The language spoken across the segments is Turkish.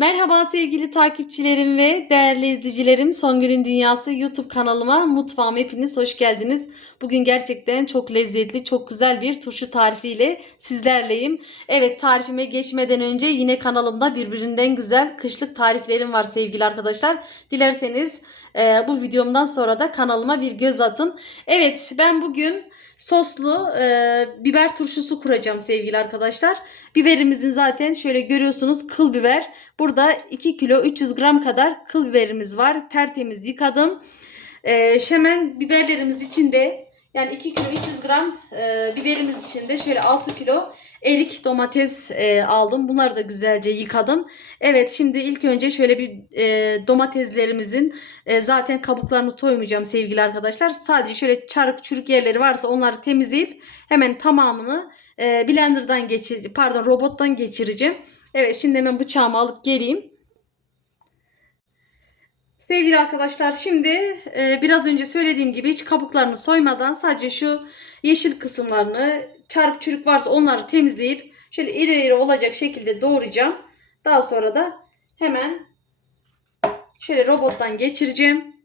Merhaba sevgili takipçilerim ve değerli izleyicilerim. Songül'ün Dünyası YouTube kanalıma, mutfağıma hepiniz hoş geldiniz. Bugün gerçekten çok lezzetli, çok güzel bir turşu tarifiyle sizlerleyim. Evet tarifime geçmeden önce yine kanalımda birbirinden güzel kışlık tariflerim var sevgili arkadaşlar. Dilerseniz e, bu videomdan sonra da kanalıma bir göz atın. Evet ben bugün soslu e, biber turşusu kuracağım sevgili arkadaşlar. Biberimizin zaten şöyle görüyorsunuz kıl biber. Burada 2 kilo 300 gram kadar kıl biberimiz var. Tertemiz yıkadım. Ee, hemen biberlerimiz içinde yani 2 kilo 300 gram e, biberimiz içinde şöyle 6 kilo erik domates e, aldım. Bunları da güzelce yıkadım. Evet şimdi ilk önce şöyle bir e, domateslerimizin e, zaten kabuklarını soymayacağım sevgili arkadaşlar. Sadece şöyle çarık çürük yerleri varsa onları temizleyip hemen tamamını e, blenderdan geçir pardon robottan geçireceğim. Evet şimdi hemen bıçağımı alıp geleyim. Sevgili arkadaşlar şimdi e, biraz önce söylediğim gibi hiç kabuklarını soymadan sadece şu yeşil kısımlarını çarık çürük varsa onları temizleyip şöyle iri iri olacak şekilde doğrayacağım. Daha sonra da hemen şöyle robottan geçireceğim.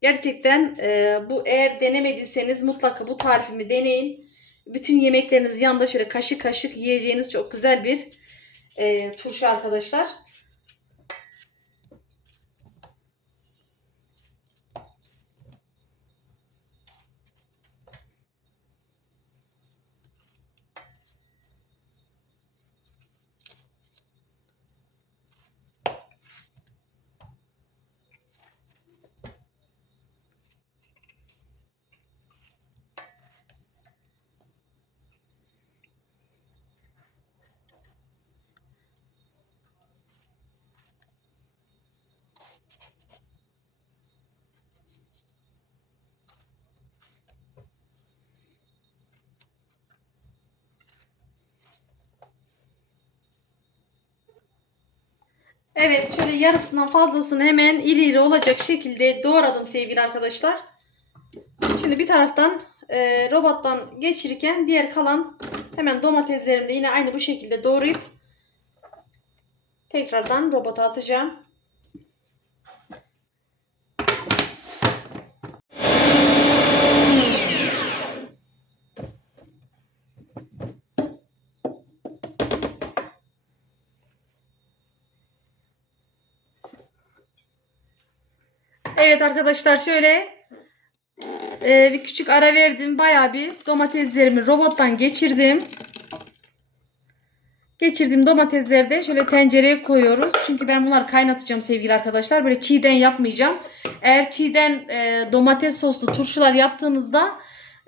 Gerçekten e, bu eğer denemediyseniz mutlaka bu tarifimi deneyin. Bütün yemekleriniz yanında şöyle kaşık kaşık yiyeceğiniz çok güzel bir e, turşu arkadaşlar. Evet şöyle yarısından fazlasını hemen iri iri olacak şekilde doğradım sevgili arkadaşlar. Şimdi bir taraftan e, robottan geçirirken diğer kalan hemen domateslerimi de yine aynı bu şekilde doğrayıp tekrardan robota atacağım. Evet arkadaşlar şöyle e, bir küçük ara verdim. Bayağı bir domateslerimi robottan geçirdim. Geçirdiğim domatesleri de şöyle tencereye koyuyoruz. Çünkü ben bunları kaynatacağım sevgili arkadaşlar. Böyle çiğden yapmayacağım. Eğer çiğden e, domates soslu turşular yaptığınızda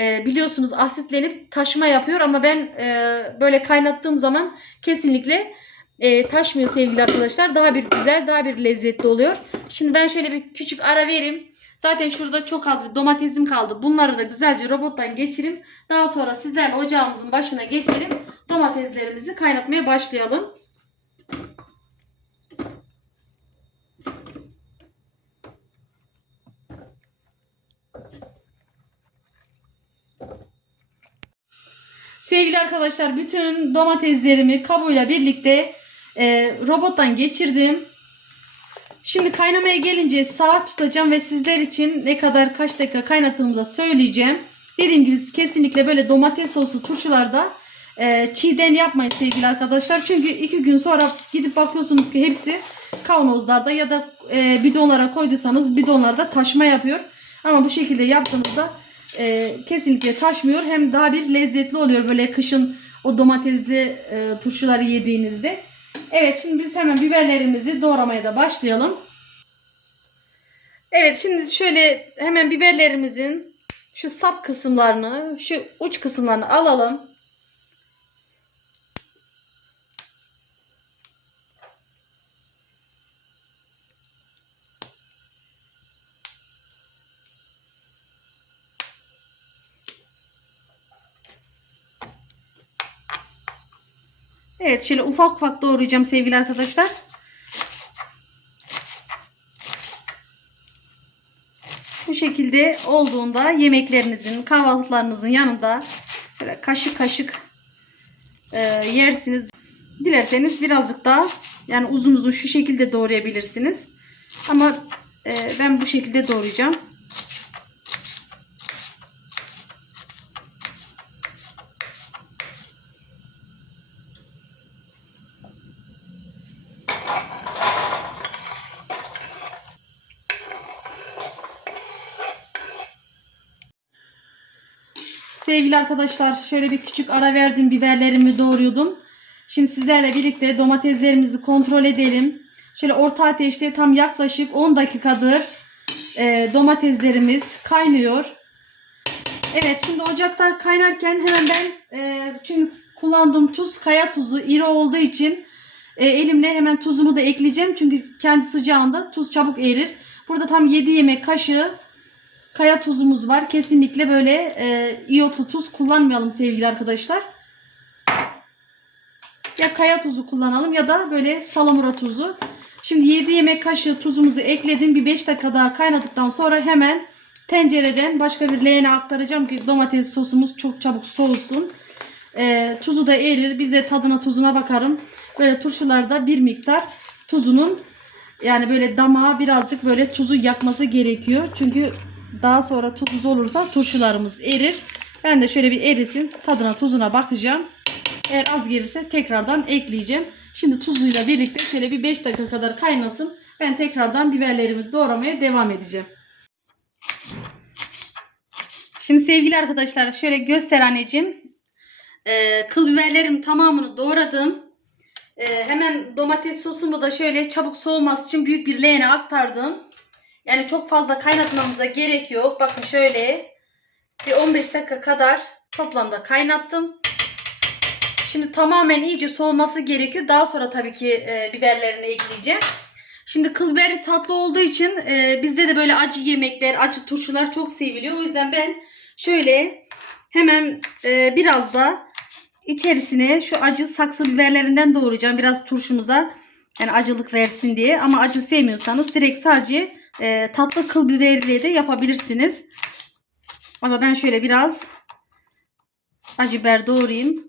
e, biliyorsunuz asitlenip taşma yapıyor. Ama ben e, böyle kaynattığım zaman kesinlikle e, taşmıyor sevgili arkadaşlar. Daha bir güzel, daha bir lezzetli oluyor. Şimdi ben şöyle bir küçük ara vereyim. Zaten şurada çok az bir domatesim kaldı. Bunları da güzelce robottan geçireyim. Daha sonra sizlerle ocağımızın başına geçelim. Domateslerimizi kaynatmaya başlayalım. Sevgili arkadaşlar bütün domateslerimi kabuğuyla birlikte e, robottan geçirdim. Şimdi kaynamaya gelince saat tutacağım ve sizler için ne kadar kaç dakika kaynattığımı söyleyeceğim. Dediğim gibi kesinlikle böyle domates soslu turşularda e, çiğden yapmayın sevgili arkadaşlar. Çünkü iki gün sonra gidip bakıyorsunuz ki hepsi kavanozlarda ya da e, bidonlara koyduysanız bidonlarda taşma yapıyor. Ama bu şekilde yaptığınızda e, kesinlikle taşmıyor. Hem daha bir lezzetli oluyor böyle kışın o domatesli e, turşuları yediğinizde. Evet şimdi biz hemen biberlerimizi doğramaya da başlayalım. Evet şimdi şöyle hemen biberlerimizin şu sap kısımlarını, şu uç kısımlarını alalım. Evet şöyle ufak ufak doğrayacağım sevgili arkadaşlar. Bu şekilde olduğunda yemeklerinizin, kahvaltılarınızın yanında böyle kaşık kaşık e, yersiniz. Dilerseniz birazcık daha yani uzun uzun şu şekilde doğrayabilirsiniz. Ama e, ben bu şekilde doğrayacağım. Sevgili arkadaşlar şöyle bir küçük ara verdim biberlerimi doğruyordum. Şimdi sizlerle birlikte domateslerimizi kontrol edelim. Şöyle orta ateşte tam yaklaşık 10 dakikadır e, domateslerimiz kaynıyor. Evet şimdi ocakta kaynarken hemen ben e, çünkü kullandığım tuz kaya tuzu iri olduğu için e, elimle hemen tuzumu da ekleyeceğim. Çünkü kendi sıcağında tuz çabuk erir. Burada tam 7 yemek kaşığı kaya tuzumuz var. Kesinlikle böyle e, iyotlu tuz kullanmayalım sevgili arkadaşlar. Ya kaya tuzu kullanalım ya da böyle salamura tuzu. Şimdi 7 yemek kaşığı tuzumuzu ekledim. Bir 5 dakika daha kaynadıktan sonra hemen tencereden başka bir leğene aktaracağım ki domates sosumuz çok çabuk soğusun. E, tuzu da erir. Biz de tadına tuzuna bakarım. Böyle turşularda bir miktar tuzunun yani böyle damağa birazcık böyle tuzu yakması gerekiyor. Çünkü daha sonra tuzsuz olursa turşularımız erir. Ben de şöyle bir erisin tadına tuzuna bakacağım. Eğer az gelirse tekrardan ekleyeceğim. Şimdi tuzuyla birlikte şöyle bir 5 dakika kadar kaynasın. Ben tekrardan biberlerimi doğramaya devam edeceğim. Şimdi sevgili arkadaşlar şöyle göster anneciğim. Ee, kıl biberlerim tamamını doğradım. Ee, hemen domates sosumu da şöyle çabuk soğuması için büyük bir leğene aktardım. Yani çok fazla kaynatmamıza gerek yok. Bakın şöyle bir 15 dakika kadar toplamda kaynattım. Şimdi tamamen iyice soğuması gerekiyor. Daha sonra tabii ki e, biberlerini ekleyeceğim. Şimdi kıl biberi tatlı olduğu için e, bizde de böyle acı yemekler, acı turşular çok seviliyor. O yüzden ben şöyle hemen e, biraz da içerisine şu acı saksı biberlerinden doğrayacağım. Biraz turşumuza yani acılık versin diye. Ama acı sevmiyorsanız direkt sadece e, tatlı kıl biberiyle de yapabilirsiniz. Ama ben şöyle biraz acı biber doğrayayım.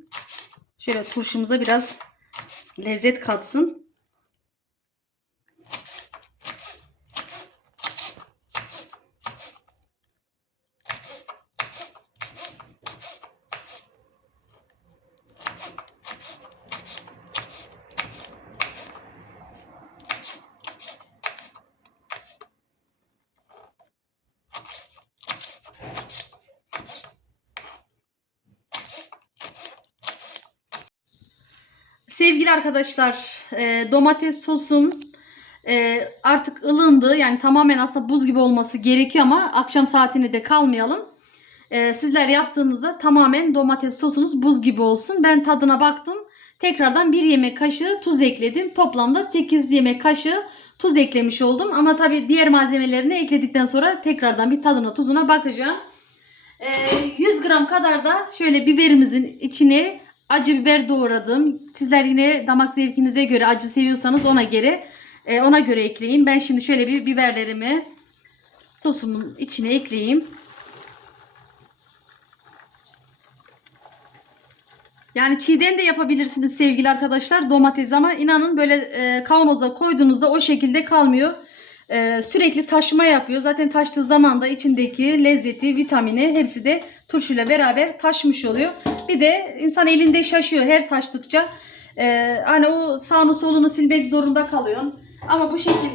Şöyle turşumuza biraz lezzet katsın. Sevgili arkadaşlar, e, domates sosum e, artık ılındı. Yani tamamen aslında buz gibi olması gerekiyor ama akşam saatine de kalmayalım. E, sizler yaptığınızda tamamen domates sosunuz buz gibi olsun. Ben tadına baktım. Tekrardan 1 yemek kaşığı tuz ekledim. Toplamda 8 yemek kaşığı tuz eklemiş oldum. Ama tabii diğer malzemelerini ekledikten sonra tekrardan bir tadına tuzuna bakacağım. E, 100 gram kadar da şöyle biberimizin içine acı biber doğradım. Sizler yine damak zevkinize göre acı seviyorsanız ona göre e, ona göre ekleyin. Ben şimdi şöyle bir biberlerimi sosumun içine ekleyeyim. Yani çiğden de yapabilirsiniz sevgili arkadaşlar domates ama inanın böyle e, kavanoza koyduğunuzda o şekilde kalmıyor. E, sürekli taşıma yapıyor. Zaten taştığı zaman da içindeki lezzeti, vitamini hepsi de turşuyla beraber taşmış oluyor. Bir de insan elinde şaşıyor her taştıkça. E, hani o sağını solunu silmek zorunda kalıyorsun. Ama bu şekil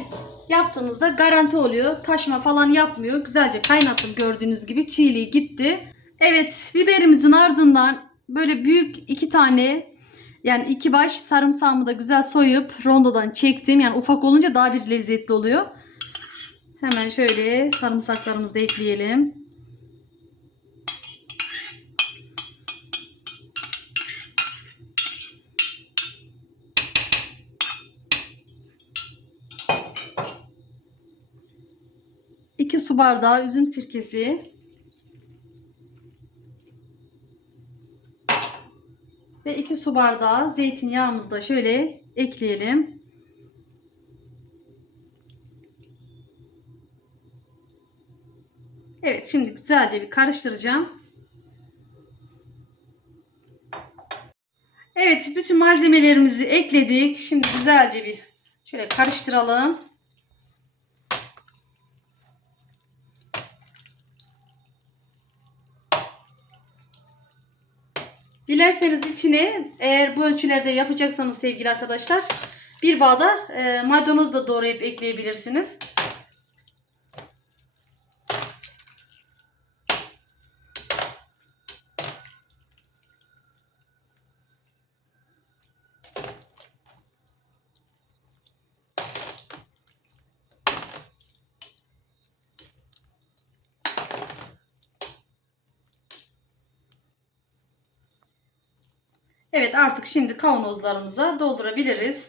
yaptığınızda garanti oluyor. Taşma falan yapmıyor. Güzelce kaynattım gördüğünüz gibi. Çiğliği gitti. Evet biberimizin ardından böyle büyük iki tane yani iki baş sarımsağımı da güzel soyup rondodan çektim. Yani ufak olunca daha bir lezzetli oluyor. Hemen şöyle sarımsaklarımızı da ekleyelim. Su bardağı üzüm sirkesi. Ve 2 su bardağı zeytinyağımızı da şöyle ekleyelim. Evet şimdi güzelce bir karıştıracağım. Evet bütün malzemelerimizi ekledik. Şimdi güzelce bir şöyle karıştıralım. Dilerseniz içine eğer bu ölçülerde yapacaksanız sevgili arkadaşlar bir bağda e, maydanoz da doğrayıp ekleyebilirsiniz. Artık şimdi kavanozlarımıza doldurabiliriz.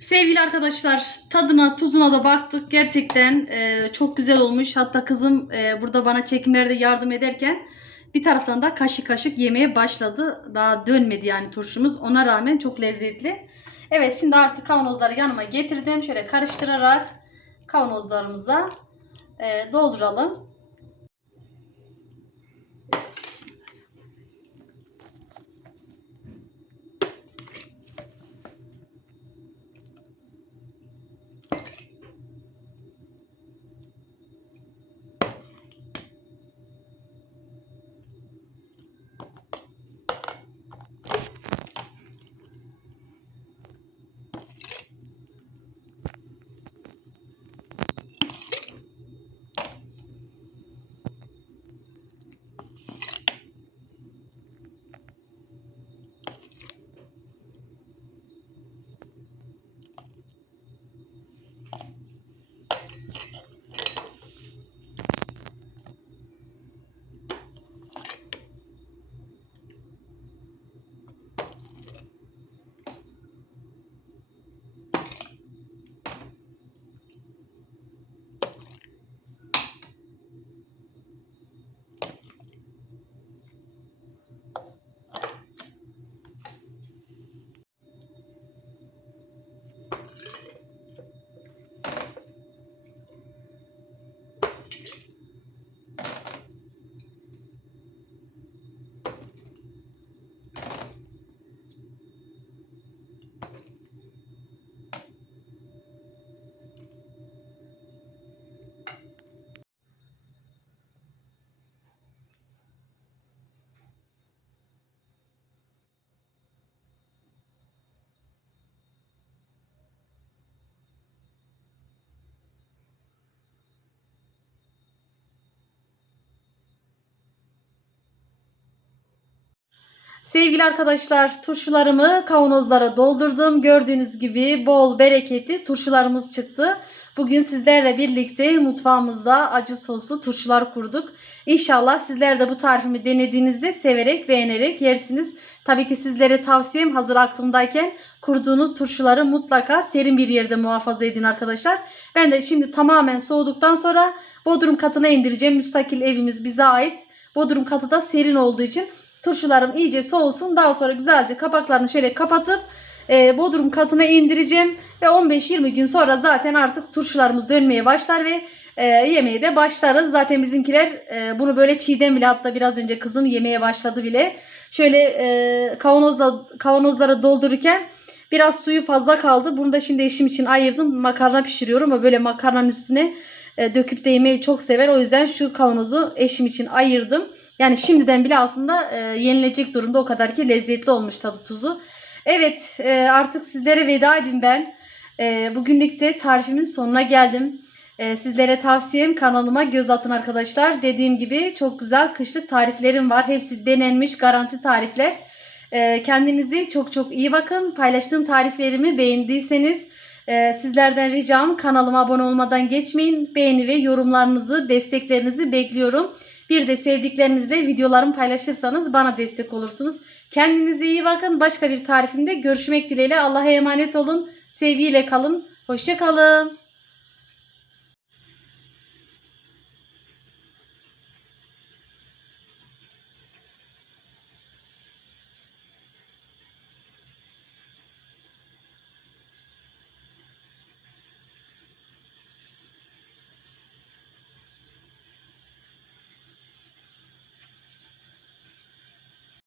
Sevgili arkadaşlar tadına tuzuna da baktık. Gerçekten e, çok güzel olmuş. Hatta kızım e, burada bana çekimlerde yardım ederken bir taraftan da kaşık kaşık yemeye başladı. Daha dönmedi yani turşumuz. Ona rağmen çok lezzetli. Evet şimdi artık kavanozları yanıma getirdim. Şöyle karıştırarak kavanozlarımıza e, dolduralım. Sevgili arkadaşlar turşularımı kavanozlara doldurdum. Gördüğünüz gibi bol bereketli turşularımız çıktı. Bugün sizlerle birlikte mutfağımızda acı soslu turşular kurduk. İnşallah sizler de bu tarifimi denediğinizde severek beğenerek yersiniz. Tabii ki sizlere tavsiyem hazır aklımdayken kurduğunuz turşuları mutlaka serin bir yerde muhafaza edin arkadaşlar. Ben de şimdi tamamen soğuduktan sonra bodrum katına indireceğim. Müstakil evimiz bize ait. Bodrum katı da serin olduğu için turşularım iyice soğusun. Daha sonra güzelce kapaklarını şöyle kapatıp e, bodrum katına indireceğim. Ve 15-20 gün sonra zaten artık turşularımız dönmeye başlar ve e, yemeye de başlarız. Zaten bizimkiler e, bunu böyle çiğden bile hatta biraz önce kızım yemeye başladı bile. Şöyle e, kavanozla, kavanozlara doldururken biraz suyu fazla kaldı. Bunu da şimdi eşim için ayırdım. Makarna pişiriyorum ama böyle makarnanın üstüne e, döküp de yemeyi çok sever. O yüzden şu kavanozu eşim için ayırdım. Yani şimdiden bile aslında e, yenilecek durumda o kadar ki lezzetli olmuş tadı tuzu. Evet e, artık sizlere veda edeyim ben. E, bugünlük de tarifimin sonuna geldim. E, sizlere tavsiyem kanalıma göz atın arkadaşlar. Dediğim gibi çok güzel kışlık tariflerim var. Hepsi denenmiş garanti tarifler. E, kendinize çok çok iyi bakın. Paylaştığım tariflerimi beğendiyseniz e, sizlerden ricam kanalıma abone olmadan geçmeyin. Beğeni ve yorumlarınızı, desteklerinizi bekliyorum. Bir de sevdiklerinizle videolarımı paylaşırsanız bana destek olursunuz. Kendinize iyi bakın. Başka bir tarifimde görüşmek dileğiyle. Allah'a emanet olun. Sevgiyle kalın. Hoşçakalın.